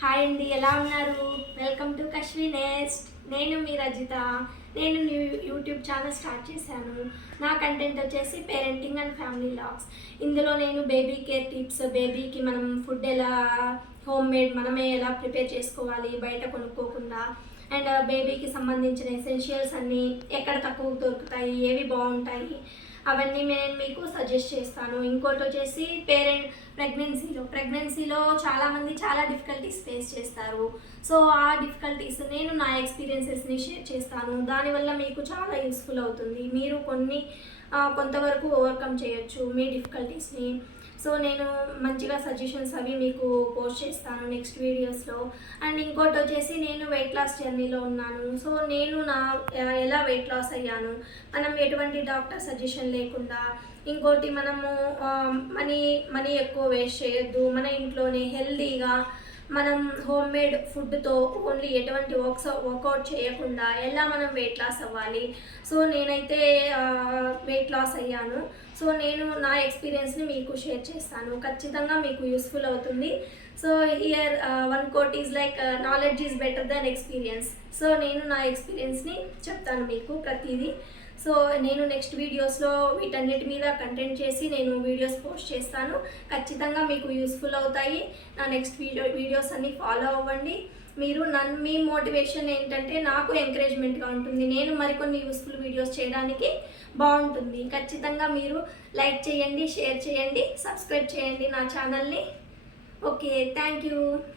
Hi అండి, ఎలా ఉన్నారు? Welcome to Kashvi nest. నేను మీ రజిత. నేను యూట్యూబ్ ఛానల్ స్టార్ట్ చేశాను. నా కంటెంట్ వచ్చేసి పేరెంటింగ్ అండ్ ఫ్యామిలీ లాగ్స్. ఇందులో నేను బేబీ కేర్ టిప్స్, బేబీకి మనం ఫుడ్ ఎలా హోమ్ మేడ్ మనమే ఎలా ప్రిపేర్ చేసుకోవాలి బయట కొనుక్కోకుండా, అండ్ బేబీకి సంబంధించిన ఎసెన్షియల్స్ అన్నీ ఎక్కడ తక్కువ దొరుకుతాయి, ఏవి బాగుంటాయి, అవన్నీ నేను మీకు సజెస్ట్ చేస్తాను. ఇంకోటి వచ్చేసి ప్రెగ్నెన్సీలో చాలామంది చాలా డిఫికల్టీస్ ఫేస్ చేస్తారు. సో ఆ డిఫికల్టీస్ నేను నా ఎక్స్పీరియన్సెస్ని షేర్ చేస్తాను. దానివల్ల మీకు చాలా యూస్ఫుల్ అవుతుంది. మీరు కొంతవరకు ఓవర్కమ్ చేయొచ్చు మీ డిఫికల్టీస్ని. సో నేను మంచిగా సజెషన్స్ అవి మీకు పోస్ట్ చేస్తాను నెక్స్ట్ వీడియోస్లో. అండ్ ఇంకోటి వచ్చేసి నేను వెయిట్ లాస్ జర్నీలో ఉన్నాను. సో నేను ఎలా వెయిట్ లాస్ అయ్యాను, మనం ఎటువంటి డాక్టర్ సజెషన్ లేకుండా. ఇంకోటి మనము మనీ ఎక్కువ వేస్ట్ చేయొద్దు, మన ఇంట్లోనే హెల్తీగా మనం హోమ్ మేడ్ ఫుడ్తో ఓన్లీ ఎటువంటి వర్కౌట్ చేయకుండా ఎలా మనం వెయిట్ లాస్ అవ్వాలి. సో నేనైతే వెయిట్ లాస్ అయ్యాను. సో నేను నా ఎక్స్పీరియన్స్ని మీకు షేర్ చేస్తాను. ఖచ్చితంగా మీకు యూస్ఫుల్ అవుతుంది. So here one quote is like knowledge is better than experience. So నేను నా ఎక్స్పీరియన్స్ని చెప్తాను మీకు ప్రతిదీ. సో నేను నెక్స్ట్ వీడియోస్లో వీటన్నిటి మీద కంటెంట్ చేసి నేను వీడియోస్ పోస్ట్ చేస్తాను. ఖచ్చితంగా మీకు యూస్ఫుల్ అవుతాయి. నా నెక్స్ట్ వీడియోస్ అన్నీ ఫాలో అవ్వండి. మీరు మీ మోటివేషన్ ఏంటంటే నాకు ఎంకరేజ్మెంట్గా ఉంటుంది. నేను మరికొన్ని యూస్ఫుల్ వీడియోస్ చేయడానికి బాగుంటుంది. ఖచ్చితంగా మీరు లైక్ చేయండి, షేర్ చేయండి, సబ్స్క్రైబ్ చేయండి నా ఛానల్ని. Okay, thank you.